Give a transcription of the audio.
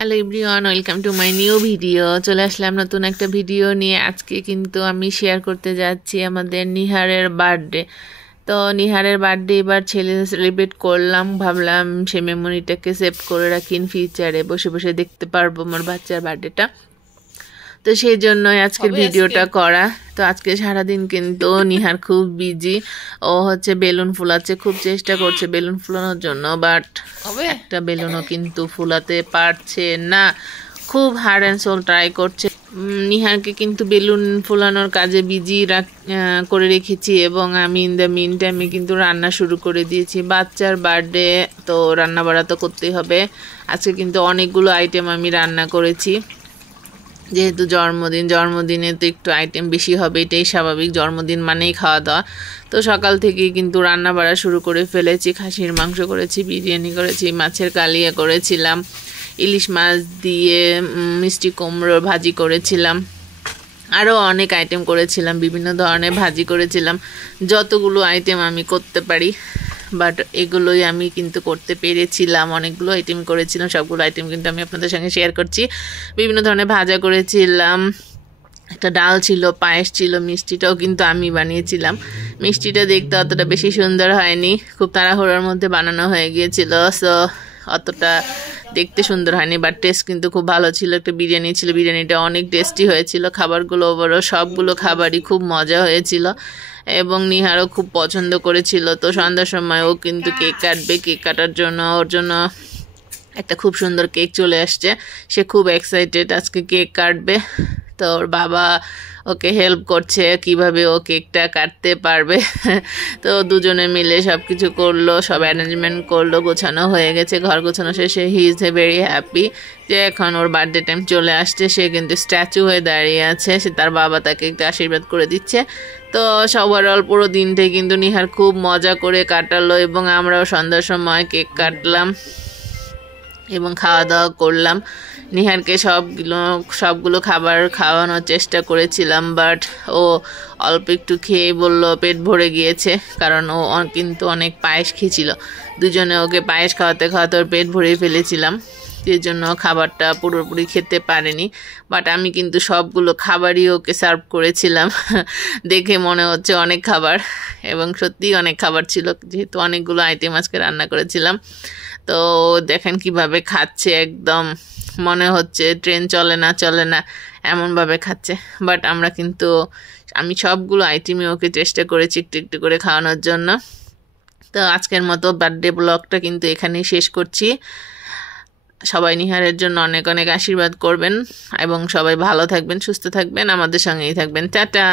Hello everyone, welcome to my new video. চলে আসলাম নতুন একটা ভিডিও নিয়ে। আজকে কিন্তু আমি শেয়ার করতে যাচ্ছি আমাদের নিহারের বার্থডে। তো নিহারের বার্থডে এবার ছেলে সেলিব্রেট করলাম, ভাবলাম সে মেমোরিটাকে সেভ করে রাখি, ইন ফিউচারে বসে বসে দেখতে পারবো আমার বাচ্চার বার্থডেটা। তো সেই জন্যই আজকের ভিডিওটা করা। তো আজকে সারাদিন কিন্তু নিহার খুব বিজি। ও হচ্ছে বেলুন ফুলাচ্ছে, খুব চেষ্টা করছে বেলুন ফুলানোর জন্য, বাট একটা বেলুনও কিন্তু ফুলাতে পারছে না। খুব হার্ড অ্যান্ড সোল ট্রাই করছে। নিহারকে কিন্তু বেলুন ফুলানোর কাজে বিজি করে রেখেছি, এবং আমি ইন দ্য মিন টাইমে কিন্তু রান্না শুরু করে দিয়েছি। বাচ্চার বার্থডে তো রান্না বাড়া তো করতেই হবে। আজকে কিন্তু অনেকগুলো আইটেম আমি রান্না করেছি, যেহেতু জন্মদিনে তো একটু আইটেম বেশি হবে, এটাই স্বাভাবিক, জন্মদিন মানেই খাওয়া দাওয়া। তো সকাল থেকেই কিন্তু রান্না বাড়া শুরু করে ফেলেছি। খাসির মাংস করেছি, বিরিয়ানি করেছি, মাছের কালিয়া করেছিলাম, ইলিশ মাছ দিয়ে মিষ্টি কুমড়োর ভাজি করেছিলাম, আরও অনেক আইটেম করেছিলাম, বিভিন্ন ধরনের ভাজি করেছিলাম। যতগুলো আইটেম আমি করতে পারি, বাট এগুলোই আমি কিন্তু করতে পেরেছিলাম। অনেকগুলো আইটেম করেছিলাম, সবগুলো আইটেম কিন্তু আমি আপনাদের সঙ্গে শেয়ার করছি। বিভিন্ন ধরনের ভাজা করেছিলাম, একটা ডাল ছিল, পায়েস ছিল, মিষ্টিটাও কিন্তু আমি বানিয়েছিলাম। মিষ্টিটা দেখতে অতটা বেশি সুন্দর হয়নি, খুব তাড়াহুড়োর মধ্যে বানানো হয়ে গিয়েছিল, সো অতটা দেখতে সুন্দর হয়নি, বাট টেস্ট কিন্তু খুব ভালো ছিল। একটা বিরিয়ানি ছিল, বিরিয়ানিটা অনেক টেস্টি হয়েছিল। খাবারগুলো ওভারঅল সবগুলো খাবারই খুব মজা হয়েছিল, এবং নিহারও খুব পছন্দ করেছিল। তো সন্ধ্যার সময় ও কিন্তু কেক কাটবে, কেক কাটার জন্য ওর জন্য একটা খুব সুন্দর কেক চলে আসছে। সে খুব এক্সাইটেড, আজকে কেক কাটবে। তো ওর বাবা ওকে হেল্প করছে কিভাবে ও কেকটা কাটতে পারবে। তো দুজনে মিলে সব কিছু করলো, সব অ্যারেঞ্জমেন্ট করলো, গোছানো হয়ে গেছে। ঘর গোছানো শেষে he is a very happy যে এখন ওর বার্থডে টাইম চলে আসছে। সে কিন্তু স্ট্যাচু হয়ে দাঁড়িয়ে আছে, সে তার বাবা তাকে একটু আশীর্বাদ করে দিচ্ছে। তো ওভারঅল পুরো দিনটাই কিন্তু নিহার খুব মজা করে কাটালো, এবং আমরাও সন্ধ্যার সময় কেক কাটলাম এবং খাওয়া দাওয়া করলাম। নিহারকে সবগুলো খাবার খাওয়ানোর চেষ্টা করেছিলাম, বাট ও অল্প একটু খেয়ে বলল পেট ভরে গিয়েছে, কারণ ও কিন্তু অনেক পায়েস খেয়েছিল। দুজনে ওকে পায়েস খাওয়াতে খাওয়াতে ওর পেট ভরে ফেলেছিলাম, সেই জন্য খাবারটা পুরোপুরি খেতে পারেনি। বাট আমি কিন্তু সবগুলো খাবারই ওকে সার্ভ করেছিলাম। দেখে মনে হচ্ছে অনেক খাবার, এবং সত্যিই অনেক খাবার ছিল, যেহেতু অনেকগুলো আইটেম আজকে রান্না করেছিলাম। তো দেখেন কিভাবে খাচ্ছে, একদম মনে হচ্ছে ট্রেন চলে না এমনভাবে খাচ্ছে। বাট আমি সবগুলো আইটেমই ওকে চেষ্টা করেছি একটু একটু করে খাওয়ানোর জন্য। তো আজকের মতো বার্থডে ব্লগটা কিন্তু এখানেই শেষ করছি। সবাই নিহারের জন্য অনেক অনেক আশীর্বাদ করবেন, এবং সবাই ভালো থাকবেন, সুস্থ থাকবেন, আমাদের সঙ্গেই থাকবেন। টাটা।